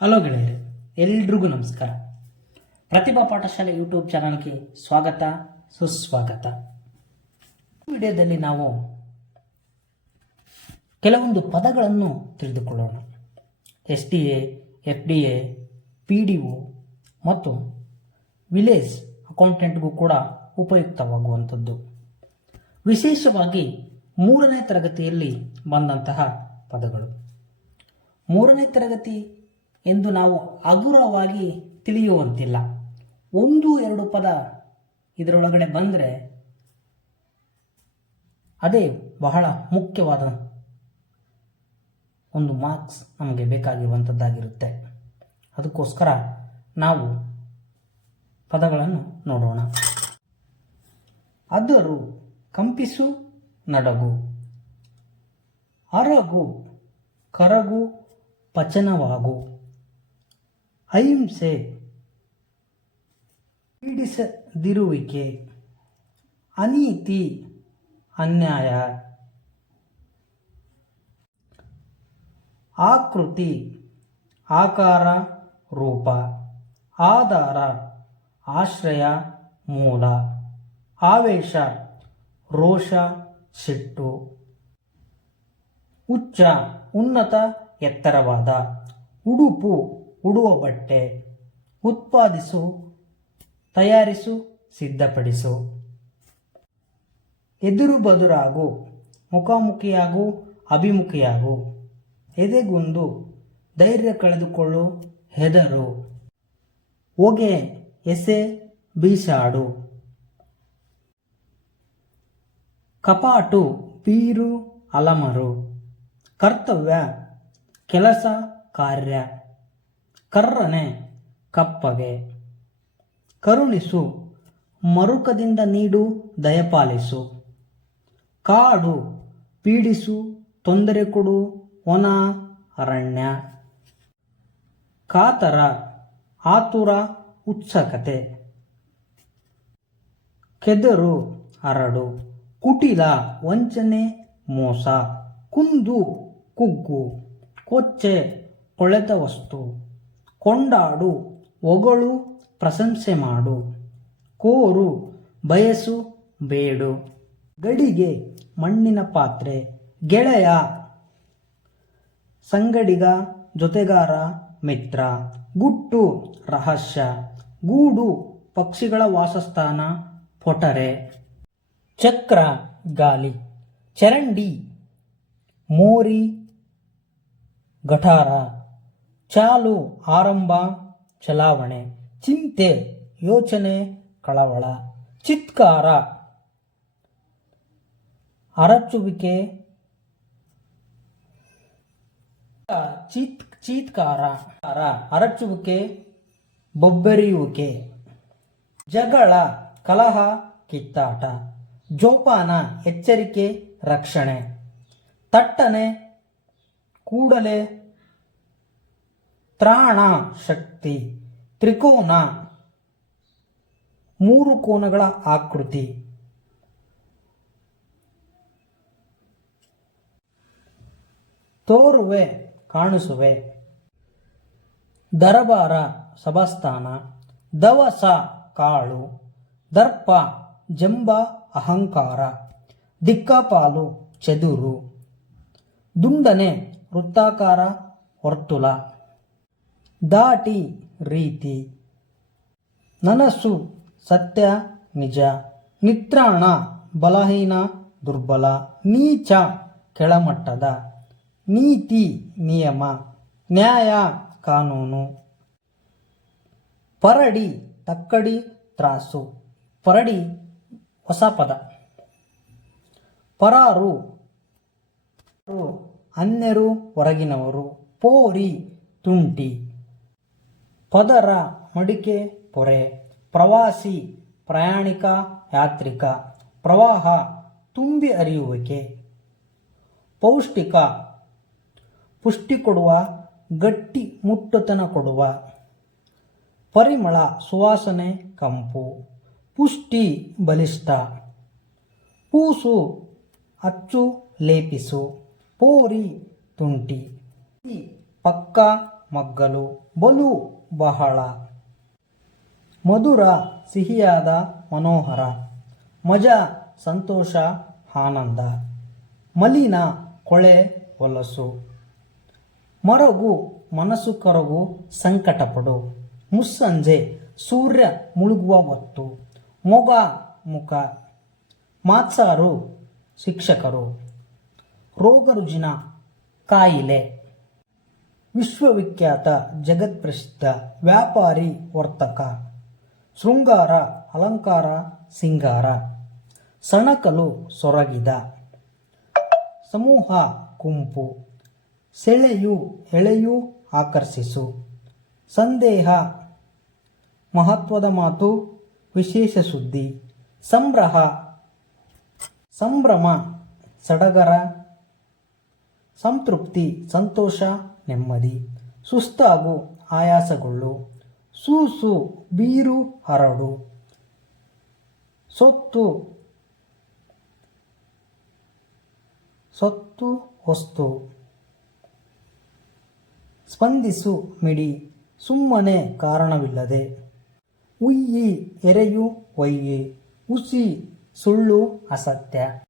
Hello ಗೆಳೆಯರೆ, ಎಲ್ರಿಗೂ ನಮಸ್ಕಾರ. ಪ್ರತಿಭಾ ಪಾಠಶಾಲೆ ಯೂಟ್ಯೂಬ್ ಚಾನಲ್ಗೆ ಸ್ವಾಗತ, ಸುಸ್ವಾಗತ. ವಿಡಿಯೋದಲ್ಲಿ ನಾವು ಕೆಲವೊಂದು ಪದಗಳನ್ನು ತಿಳಿದುಕೊಳ್ಳೋಣ. S D A, F D A, P D O ಮತ್ತು ವಿಲೇಜ್ ಅಕೌಂಟೆಂಟ್ಗೂ ಕೂಡ ಉಪಯುಕ್ತವಾಗುವಂಥದ್ದು. ವಿಶೇಷವಾಗಿ ಮೂರನೇ ತರಗತಿಯಲ್ಲಿ ಬಂದಂತಹ ಪದಗಳು. ಮೂರನೇ ತರಗತಿ ಎಂದು ನಾವು ಹಗುರವಾಗಿ ತಿಳಿಯುವಂತಿಲ್ಲ. ಒಂದು, ಎರಡು ಪದ ಇದರೊಳಗಡೆ ಬಂದರೆ ಅದೇ ಬಹಳ ಮುಖ್ಯವಾದ ಒಂದು ಮಾರ್ಕ್ಸ್ ನಮಗೆ ಬೇಕಾಗಿರುವಂಥದ್ದಾಗಿರುತ್ತೆ ಅದಕ್ಕೋಸ್ಕರ ನಾವು ಪದಗಳನ್ನು ನೋಡೋಣ. ಅದರು ಕಂಪಿಸು, ನಡಗು. ಅರಗು, ಕರಗು, ಪಚನವಾಗು. ಅಹಿಂಸೆ, ಪೀಡಿಸದಿರುವಿಕೆ, ಅನೀತಿ, ಅನ್ಯಾಯ, ಆಕೃತಿ, ಆಕಾರ, ರೂಪ, ಆಧಾರ, ಆಶ್ರಯ, ಮೂಲ, ಆವೇಶ, ರೋಷ, ಸಿಟ್ಟು ಉಚ್ಚ ಉನ್ನತ ಎತ್ತರವಾದ, ಉಡುಪು ಉಡುವ ಬಟ್ಟೆ, ಉತ್ಪಾದಿಸು, ತಯಾರಿಸು, ಸಿದ್ಧಪಡಿಸು. ಎದುರು ಬದುರಾಗು, ಮುಖಾಮುಖಿಯಾಗು, ಅಭಿಮುಖಿಯಾಗು. ಎದೆಗುಂದು ಧೈರ್ಯ ಕಳೆದುಕೊಳ್ಳು, ಹೆದರು. ಹೊಗೆ, ಎಸೆ, ಬೀಸಾಡು. ಕಪಾಟು, ಪೀರು, ಅಲಮರು. ಕರ್ತವ್ಯ, ಕೆಲಸ, ಕಾರ್ಯ. ಕರ್ರನೆ, ಕಪ್ಪಗೆ. ಕರುಣಿಸು, ಮರುಕದಿಂದ ನೀಡು, ದಯಪಾಲಿಸು. ಕಾಡು, ಪೀಡಿಸು, ತೊಂದರೆ ಕೊಡು ಒನ ಅರಣ್ಯ. ಕಾತರ, ಆತುರ, ಉತ್ಸಕತೆ. ಕೆದರು, ಹರಡು. ಕುಟಿಲ, ವಂಚನೆ, ಮೋಸ. ಕುಂದು, ಕುಗ್ಗು. ಕೊಚ್ಚೆ, ಕೊಳೆತ ವಸ್ತು. ಕೊಂಡಾಡು ಒಗಳು ಪ್ರಶಂಸೆ ಮಾಡು, ಕೋರು ಬಯಸು ಬೇಡು. ಗಡಿಗೆ ಮಣ್ಣಿನ ಪಾತ್ರೆ, ಗೆಳೆಯ ಸಂಗಡಿಗ, ಜೊತೆಗಾರ, ಮಿತ್ರ, ಗುಟ್ಟು ರಹಸ್ಯ, ಗೂಡು ಪಕ್ಷಿಗಳ ವಾಸಸ್ಥಾನ, ಪೊಟರೆ, ಚಕ್ರ ಗಾಲಿ, ಚರಂಡಿ, ಮೋರಿ ಗಠಾರ ಚಾಲು ಆರಂಭ, ಚಲಾವಣೆ, ಚಿಂತೆ, ಯೋಚನೆ, ಕಳವಳ, ಚಿತ್ಕಾರ, ಅರಚುವಿಕೆ, ಚೀತ್, ಚೀತ್ಕಾರ, ಅರಚುವಿಕೆ, ಬೊಬ್ಬೆರಿಯುವಿಕೆ, ಜಗಳ, ಕಲಹ, ಕಿತ್ತಾಟ, ಜೋಪಾನ, ಎಚ್ಚರಿಕೆ, ರಕ್ಷಣೆ, ತಟ್ಟನೆ, ಕೂಡಲೇ ತ್ರಾಣ ಶಕ್ತಿ, ತ್ರಿಕೋನ, ಮೂರು ಕೋನಗಳ ಆಕೃತಿ. ತೋರುವೆ, ಕಾಣಿಸುವೆ. ದರಬಾರ, ಸಭಾಸ್ಥಾನ. ದವಸ, ಕಾಳು. ದರ್ಪ, ಜಂಬ, ಅಹಂಕಾರ. ದಿಕ್ಕಾಪಾಲು, ಚದುರು. ದುಂಡನೆ, ವೃತ್ತಾಕಾರ, ವರ್ತುಲ. ದಾಟಿ ರೀತಿ. ನನಸು ಸತ್ಯ, ನಿಜ, ನಿತ್ರಾಣ, ಬಲಹೀನ, ದುರ್ಬಲ, ನೀಚ, ಕೆಳಮಟ್ಟದ. ನೀತಿ, ನಿಯಮ, ನ್ಯಾಯ, ಕಾನೂನು. ಪರಡಿ, ತಕ್ಕಡಿ, ತ್ರಾಸು. ಪರಡಿ, ಹೊಸ ಪದ. ಪರಾರು, ಅನ್ಯರು, ಹೊರಗಿನವರು. ಪೋರಿ, ತುಂಟಿ. ಪದರ ಮಡಿಕೆ ಪೊರೆ. ಪ್ರವಾಸಿ, ಪ್ರಯಾಣಿಕ, ಯಾತ್ರಿಕ. ಪ್ರವಾಹ, ತುಂಬಿ ಹರಿಯುವಿಕೆ. ಪೌಷ್ಟಿಕ, ಪುಷ್ಟಿ ಕೊಡುವ, ಗಟ್ಟಿ ಮುಟ್ಟುತನ ಕೊಡುವ. ಪರಿಮಳ, ಸುವಾಸನೆ, ಕಂಪು. ಪುಷ್ಟಿ, ಬಲಿಷ್ಠ. ಪೂಸು, ಅಚ್ಚು, ಲೇಪಿಸು. ಪೋರಿ, ತುಂಟಿ. ಪಕ್ಕ, ಮಗ್ಗಲು. ಬಲು. ಬಹಳ. ಮಧುರ, ಸಿಹಿಯಾದ ಮನೋಹರ. ಮಜ, ಸಂತೋಷ, ಆನಂದ. ಮಲಿನ, ಕೊಳೆ, ಹೊಲಸು. ಮರಗು, ಮನಸ್ಸು ಕರಗು, ಸಂಕಟಪಡು. ಮುಸ್ಸಂಜೆ, ಸೂರ್ಯ ಮುಳುಗುವ ಹೊತ್ತು. ಮೊಗ, ಮುಖ. ಮಾತ್ಸಾರು, ಶಿಕ್ಷಕರು. ರೋಗ ರುಜಿನ ಕಾಯಿಲೆ. ವಿಶ್ವವಿಖ್ಯಾತ, ಜಗತ್ಪ್ರಸಿದ್ಧ, ವ್ಯಾಪಾರಿ ವರ್ತಕ, ಶೃಂಗಾರ, ಅಲಂಕಾರ, ಸಿಂಗಾರ, ಸಣಕಲು ಸೊರಗಿದ, ಸಮೂಹ ಗುಂಪು ಸೆಳೆಯು ಎಳೆಯು ಆಕರ್ಷಿಸು, ಸಂದೇಹ ಮಹತ್ವದ ಮಾತು, ವಿಶೇಷ ಸುದ್ದಿ ಸಂಭ್ರಹ ಸಂಭ್ರಮ, ಸಡಗರ, ಸಂತೃಪ್ತಿ, ಸಂತೋಷ ನೆಮ್ಮದಿ, ಸುಸ್ತಾಗು, ಆಯಾಸಗೊಳ್ಳು. ಸೂಸು, ಬೀರು, ಹರಡು. ಸೊತ್ತು ಸೊತ್ತು, ಹೊಸ್ತು. ಸ್ಪಂದಿಸು, ಮಿಡಿ. ಸುಮ್ಮನೆ ಕಾರಣವಿಲ್ಲದೆ. ಉಯ್ಯಿ, ಎರೆಯು, ಒಯ್ಯಿ. ಉಸಿ, ಸುಳ್ಳು, ಅಸತ್ಯ.